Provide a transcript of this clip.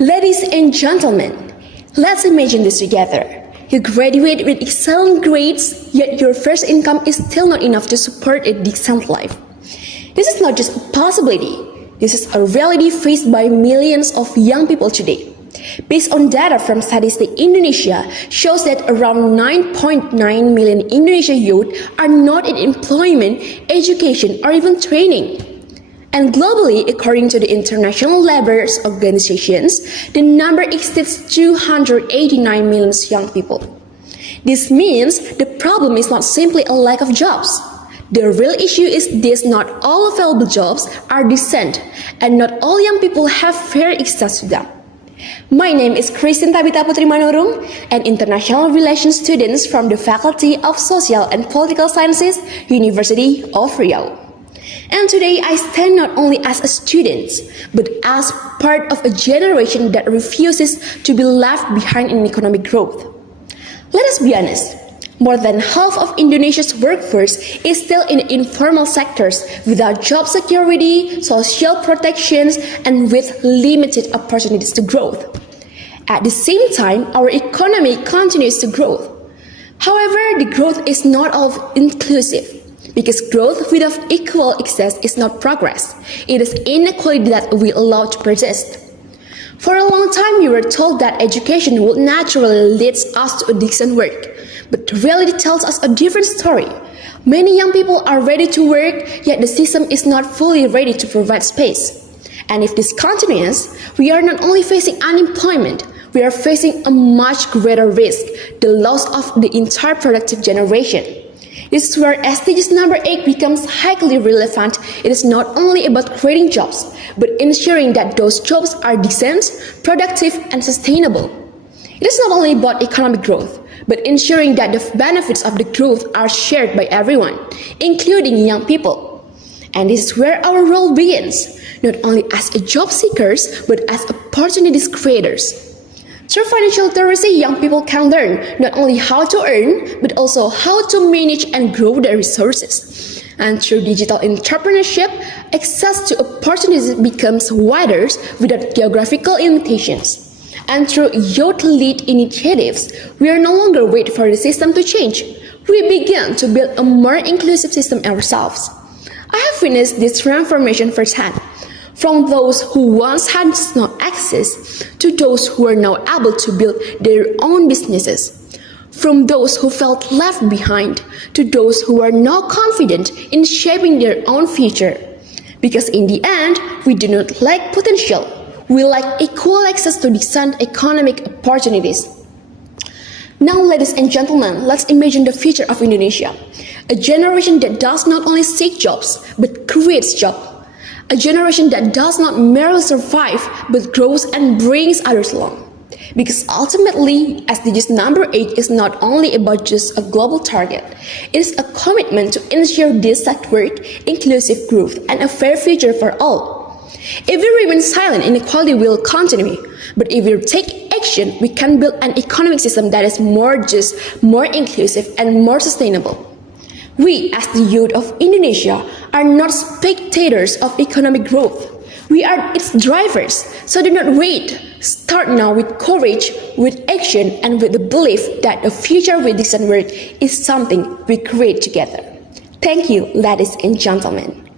Ladies and gentlemen, let's imagine this together. You graduate with excellent grades, yet your first income is still not enough to support a decent life. This is not just a possibility, this is a reality faced by millions of young people today. Based on data from Statistik Indonesia, shows that around 9.9 million Indonesian youth are not in employment, education, or even training. And globally, according to the International Labour Organizations, the number exceeds 289 million young people. This means the problem is not simply a lack of jobs. The real issue is this: not all available jobs are decent, and not all young people have fair access to them. My name is Christin Tabitha Putri Manurung, an international relations student from the Faculty of Social and Political Sciences, University of Riau. And today I stand not only as a student, but as part of a generation that refuses to be left behind in economic growth. Let us be honest, more than half of Indonesia's workforce is still in informal sectors without job security, social protections, and with limited opportunities to growth. At the same time, our economy continues to grow. However, the growth is not all inclusive. Because growth without equal access is not progress. It is inequality that we allow to persist. For a long time, we were told that education would naturally lead us to a decent work. But reality tells us a different story. Many young people are ready to work, yet the system is not fully ready to provide space. And if this continues, we are not only facing unemployment, we are facing a much greater risk, the loss of the entire productive generation. This is where SDGs number 8 becomes highly relevant. It is not only about creating jobs, but ensuring that those jobs are decent, productive, and sustainable. It is not only about economic growth, but ensuring that the benefits of the growth are shared by everyone, including young people. And this is where our role begins, not only as a job seekers, but as opportunities creators. Through financial literacy, young people can learn not only how to earn, but also how to manage and grow their resources. And through digital entrepreneurship, access to opportunities becomes wider without geographical limitations. And through youth-led initiatives, we are no longer waiting for the system to change. We begin to build a more inclusive system ourselves. I have witnessed this transformation firsthand. From those who once had no access to those who are now able to build their own businesses. From those who felt left behind to those who are now confident in shaping their own future. Because in the end, we do not lack potential. We lack equal access to decent economic opportunities. Now, ladies and gentlemen, let's imagine the future of Indonesia. A generation that does not only seek jobs, but creates jobs. A generation that does not merely survive, but grows and brings others along. Because ultimately, SDGs number 8 is not only about just a global target. It is a commitment to ensure decent work, inclusive growth, and a fair future for all. If we remain silent, inequality will continue. But if we take action, we can build an economic system that is more just, more inclusive, and more sustainable. We, as the youth of Indonesia, are not spectators of economic growth. We are its drivers, so do not wait. Start now with courage, with action, and with the belief that a future with decent work is something we create together. Thank you, ladies and gentlemen.